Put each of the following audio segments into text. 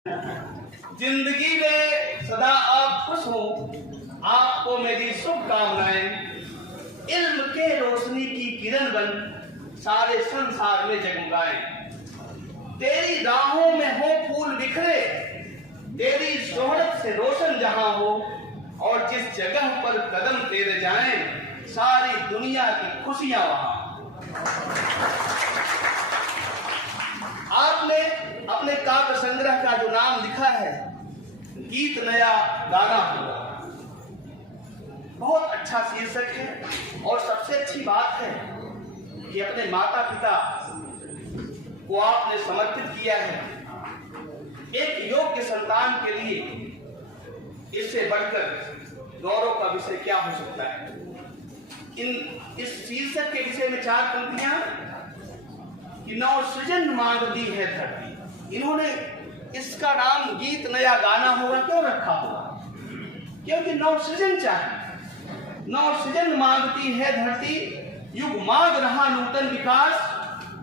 जिंदगी में सदा आप खुश हो, आपको मेरी शुभकामनाएं। इल्म के रोशनी की किरण बन सारे संसार में जगमगाएं। तेरी राहों में हो फूल बिखरे, तेरी शोहरत से रोशन जहां हो, और जिस जगह पर कदम तेरे जाएं सारी दुनिया की खुशियां वहां। आपने अपने काव्य संग्रह का जो नाम लिखा है, गीत नया गाना हुआ, बहुत अच्छा शीर्षक है। और सबसे अच्छी बात है कि अपने माता पिता को आपने समर्पित किया है। एक योग्य संतान के लिए इससे बढ़कर गौरव का विषय क्या हो सकता है। इस शीर्षक के विषय में 4 पंक्तियां कि नव सृजन मांगती है धरती। इन्होंने इसका नाम गीत नया गाना होगा क्यों रखा होगा? क्योंकि नव सृजन चाहिए। नव सृजन मांगती है धरती, युग मांग रहा नूतन विकास,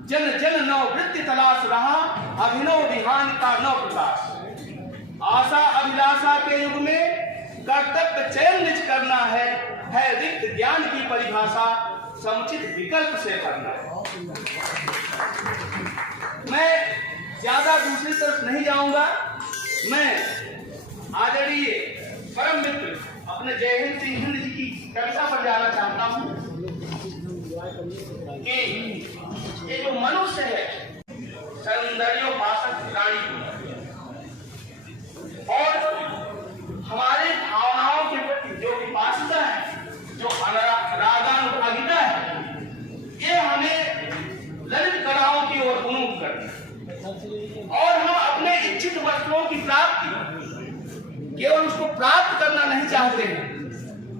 जन जन नव वृत्ति तलाश रहा, अभिनव विहान का नव प्रकाश। आशा अभिलाषा के युग में कर्तव्य चयन निज करना है रिक्त ज्ञान की परिभाषा समुचित विकल्प से करना है। मैं ज्यादा दूसरी तरफ नहीं जाऊंगा। मैं आदरणीय परम मित्र अपने जयहिंद सिंह हिंद जी की कविता पर जाना चाहता हूं कि ये जो मनुष्य है सौंदर्योपासक प्राणी, और हमारे भावनाओं के प्रति जो विपासिता है, जो रागानुरागिता है, ये हमें ललित कलाओं की ओर उन्मुख करती है। और हम अपने इच्छित वस्तुओं की प्राप्ति केवल उसको प्राप्त करना नहीं चाहते हैं,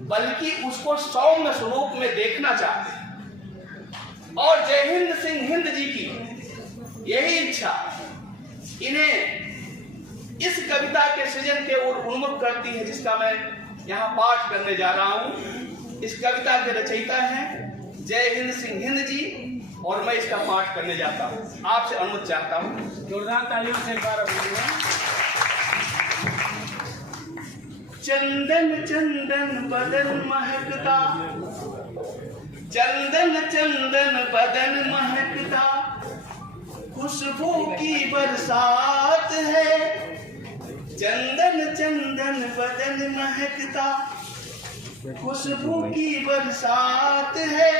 बल्कि उसको सौम्य स्वरूप में देखना चाहते हैं। और जयहिंद सिंह हिंद जी की यही इच्छा इन्हें इस कविता के सृजन के ओर उन्मुख करती है, जिसका मैं यहाँ पाठ करने जा रहा हूँ। इस कविता के रचयिता हैं जयहिंद सिंह हिंद जी, और मैं इसका पाठ करने जाता हूँ। आपसे अनुमति चाहता हूँ। जोरदार तालियों से एक बार चंदन चंदन बदन महकता, चंदन चंदन बदन महकता, खुशबू की बरसात है। चंदन चंदन बदन महकता, खुशबू की बरसात है।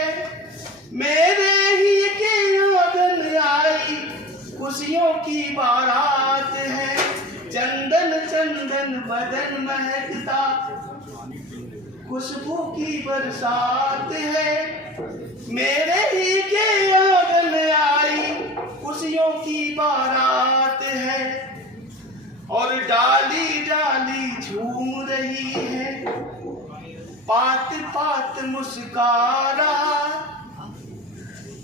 मेरे ही के आंगन आई खुशियों की बारात है। चंदन चंदन बदन महकता, खुशबू की बरसात है। मेरे ही के आंगन आई खुशियों की बारात है। और डाली डाली झूम रही है, पात पात मुस्कारा,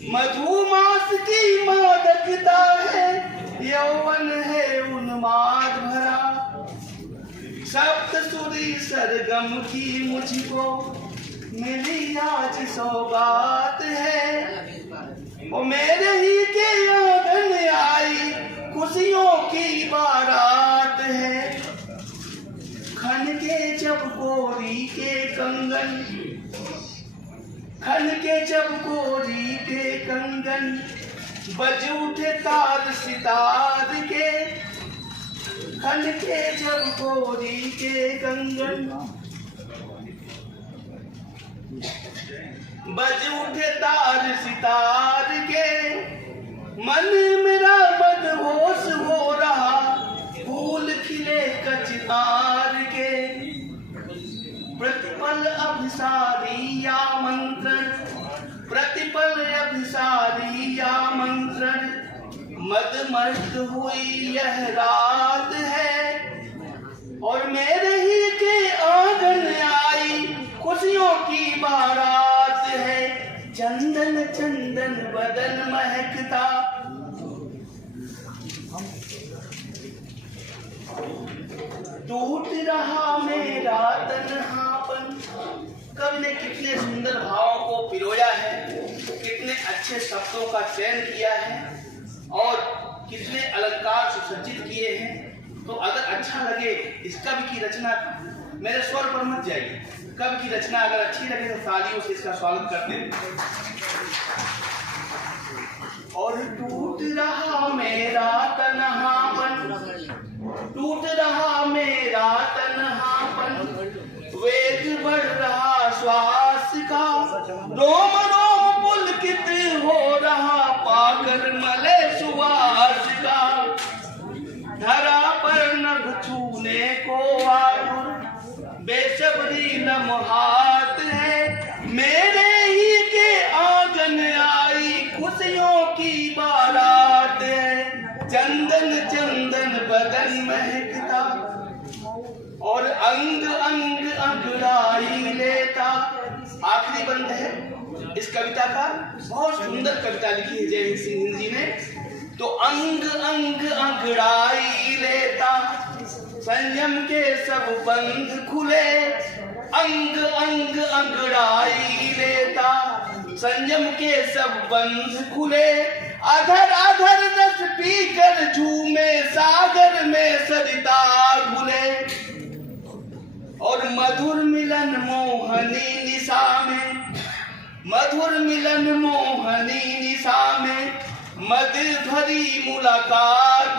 मधुमास की मादकता है, यौवन है उन्माद भरा। सप्त सुरी सरगम की मुझको मिली आज सौगात है। वो मेरे ही के आंगन आई खुशियों की बारात है। खन के जब गोरी के कंगन, खन के जब गोरी के कंगन, बज उठे तार सितार के। खन के जब गोरी के कंगन, बज उठे तार सितार के। मन मेरा मदहोश हो रहा, फूल खिले कचनार के। प्रतिपल अभिसारी या मंत्रण, प्रतिपल अभिसारी या मंत्रण, मदमस्त हुई यह रात है। और मेरे ही के आंगन आई खुशियों की बारात है। चंदन चंदन बदन महकता, टूट रहा मेरा तन्हापन। कवि ने कितने सुंदर भावों को पिरोया है, कितने अच्छे शब्दों का चयन किया है, और कितने अलंकार सुसज्जित किए हैं। तो अच्छा लगे, इस कवि की रचना मेरे स्वर पर मत जाइए। कवि की रचना अगर अच्छी लगे तो तालियों से इसका स्वागत करते हैं। और टूट रहा मेरा तन्हापन, टूट रहा मेरा तन्हापन, वेग बढ़ रहा श्वास का, रोम रोम पुलकित हो रहा पाकर मले सुवास का। धरा पर नभ छूने को आतुर बेसब्री लम्हात है, मेरे ही के आंगन आई खुशियों की बारात है। चंदन चंदन बदन महकता और अंग अंग अंगड़ाई लेता। आखिरी बंद है इस कविता का, बहुत सुंदर कविता लिखी है जय सिंह जी ने। तो अंग अंग अंगड़ाई लेता, संयम के सब बंध खुले, अंग अंग अंगड़ाई लेता, संयम के सब बंध खुले। अधर अधर रस पीकर झूमे, सागर में सरिता घुले। और मधुर मिलन मोहनी निशा में, मधुर मिलन मोहनी निशा में, मद भरी मुलाकात